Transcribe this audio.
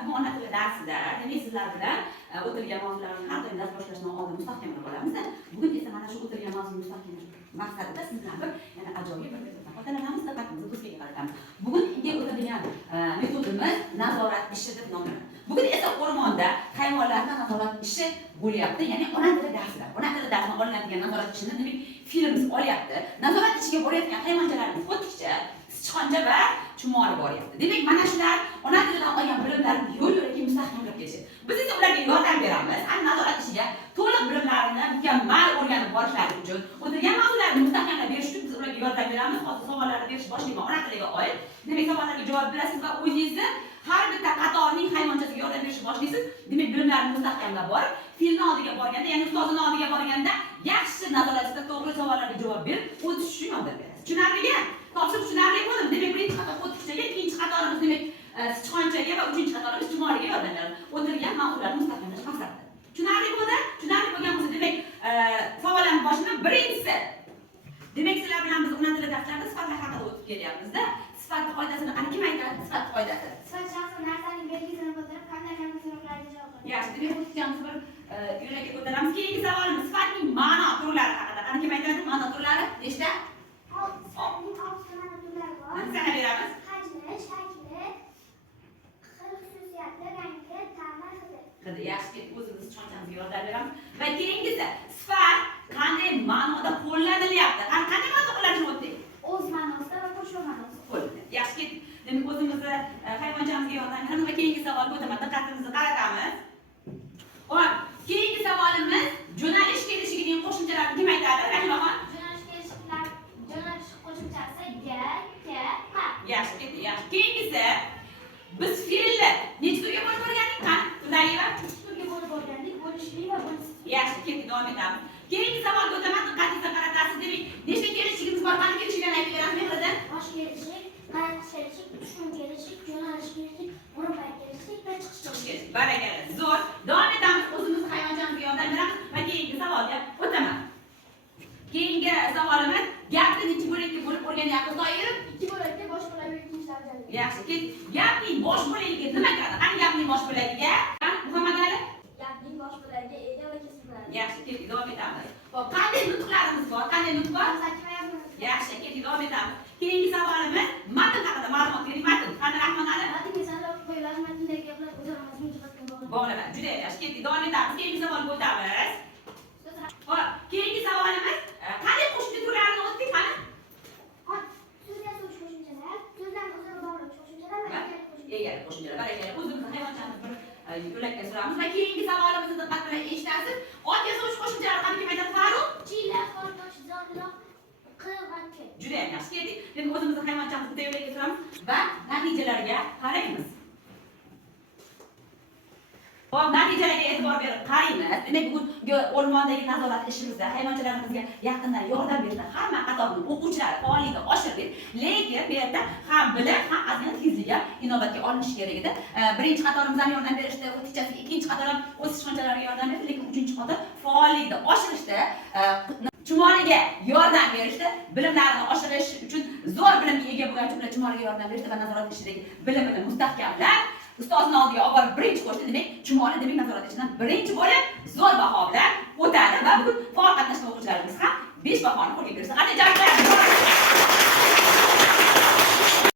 bugun ona tili darsida demak sizlar bilan o'tilgan mavzularni har doim dars boshlashdan oldin mustahkamlab olamiz. Bugun esa mana shu o'tilgan mavzuni mustahkamlash maqsadida sizlar bir yana ajoyib bir metoddan foydalanamiz, diqqatingizni ko'zga qaratamiz. Bugungi o'tilgan metodimiz nazorat ishi deb nomlanadi. Bugun esa o'rmonda hayvonlarni nazorat ishi bo'lyapti, ya'ni ona tili darsida. Ona tili darsida olinadigan nazorat ishini demak filmimiz olyapti. Nazorat ishiga borayotgan hayvonchalarimiz qo'tiqcha, sichqoncha va chumoli boryapti. Demak, mana shular ona tilidan olgan bilimlarni yo'l-yo'lakay mustahkamlab kelishadi. Biz esa ularga yordam beramiz. Ana nazorat ishiga to'liq bilimlarini mukammal o'rganib borishlari uchun o'tilgan mavzularni mustahkamlab berish uchun biz ularga yordam beramiz. Hozir savollarni berish boshlayman ona tiliga oid. Demak, savollarga javob berasiz va o'zingizni har bitta qatorning hayvonchasiga yordam berishni boshlaysiz. Demak, bilimlarni mustahkamlab borib, filni oldiga borganda, ya'ni ustozini oldiga borganda yaxshi nazoratda to'g'ri savollarga javob berib, o'tish uchun yordam berasiz. Tushunarlimi? Topshiriq tushunarli bo'ldimi? Demak, birinchi qator qo'tiqchaga, ikkinchi qatorimiz demak sichqonchaga va uchinchi qatorimiz chumoliga yordam beradi. O'tilgan ma'lumotlarni mustahkamlash maqsadida. Tushunarli bo'ldi? Tushunarli bo'lgan bo'lsa, demak, savollarni boshini birinchisi. Demak, sizlar bilan biz ona tili darslarida sifatlar haqida o'tib kelyapmiz-da. Sifat qoidasini qani kim aytadi? Sifat qoidasi. Sifat shaxs narsaning belgisini bildirib, qanday so'rovlarga javob beradi. Yaxshi, demak, o'tganimiz bir yo'lakka ko'taramiz. Keyingi savolimiz sifatning ma'no turlari haqida. Qani kim aytadi? Ma'no turlari nechta? Sifatning 6 ta ma'no turlari bor. Sana beramiz. Hajmi, shakli, xususiyati, rangi, ta'mi, hidi. Hidi, yaxshi, o'zimiz tushunchangizga yordam beramiz. Va keyingisi sifat qanday ma'noda qo'llanilyapti? Qanday ma'noda qo'llanishni o'tdik? O'z ma'nosida va qo'shma ma'nosida. Qo'llanadi. Yaxshi, demak, o'zimizni hayvonchamizga yordam beramiz va keyingi savolga o'taman. Diqqatimizni qaratamiz. Xo'p, keyingi savolimiz jo'nalish kelishligining qo'shimchalarini kim aytadi? Rahimaxon. Jo'nalish qo'shimchasi ga, ka, ha. Yaxshi, ketdi, yaxshi. Keyingisi biz fe'lni necha turga bo'lib o'rgandik? Qani, Turdialieva? 3 turga bo'lib o'rgandik, bo'lishli va bo'lishsiz. Yaxshi, ketdi, davom etamiz. Keyingi savolga o'taman. Diqqatingizni qaratasiz. Demak, nechta kelishligimiz bor? Qani kelishligini aytib berasiz, Mehriddin? Bosh kelishlik, qaytish kelishlik, tushum kelishlik, jo'nalish kelishlik, o'rinbay kelishlik va chiqish kelishlik. Barakalla. Zo'r. Davom etamiz. O'zimiz hayvonchamizga yordam beramiz va keyingi savolga o'taman. Keyingi savolimiz gapni necha bo'lakka bo'lib o'rganyapmiz doim? 2 bo'lakka bosh bo'lagi ikkinchi darajali. Yaxshi, ket. Gapning bosh bo'lagiga nima kiradi? Qani gapning bosh bo'lagiga? Muhammad Ali? Gapning bosh bo'lagiga ega va kesib bo'ladi. Yaxshi, ket. Davom etamiz. Xo'p, qanday nutqlarimiz bor? Qanday nutq bor? Yaxshi, ket. Davom etamiz. Keyingi savolimiz matn haqida ma'lumot bering. Matn. Qani Rahmon Ali? Matnga sanab qo'yiladi, matndagi gaplar o'zaro mazmun jihatdan bog'liq. Bog'lanadi. Juda yaxshi. Ket. Davom etamiz. Keyingi savolga o'tamiz. Xo'p, keyingi savolimiz qanday qo'shimcha turlarini o'tdik qani? So'zga so'z qo'shimchalar, so'zlarni o'zaro bog'lovchi qo'shimchalar va egalik qo'shimchalar. Egalik qo'shimchalar. Barakalla. O'zimizni hayvonchamiz bir yo'lakka suramiz va keyingi savolimizni diqqat bilan eshitasiz. Ot yasovchi qo'shimchalar qani kim aytadi? Farruh? Chila, qordosh, zoriloq, q va k. Juda ham yaxshi. Keldik. Demak, o'zimizni hayvonchamizni bitta yo'lakka suramiz va natijalarga qaraymiz. Xo'p, natijalarga e'tibor berib qaraymiz. Demak, bugun o'rmondagi nazorat ishimizda hayvonchalarimizga yaqindan yordam berdi. Hamma qatorning o'quvchilari faollikni oshirdik. Lekin bu yerda ham bilim, ham ozgina tezlik ham inobatga olinishi kerak edi. Birinchi qatorimiz ham yordam berishdi, o'tichasiga, ikkinchi qator ham o'z sichqonchalarga yordam berdi, lekin uchinchi qator faollikni oshirishdi. Chumoliga yordam berishdi. Bilimlarini oshirish uchun zo'r bilimga ega bo'lgan ular chumoliga yordam berishdi va nazorat ishidagi bilimini mustahkamlab ustozning oldiga olib borib birinchi qo'shdi. Demak, chumoli demak nazorat ishidan birinchi bo'lib zo'r baho bilan o'tadi va bugun faol qatnashgan o'quvchilarimiz ham 5 bahoni qo'lga kiritdi. Qanday javob beradi?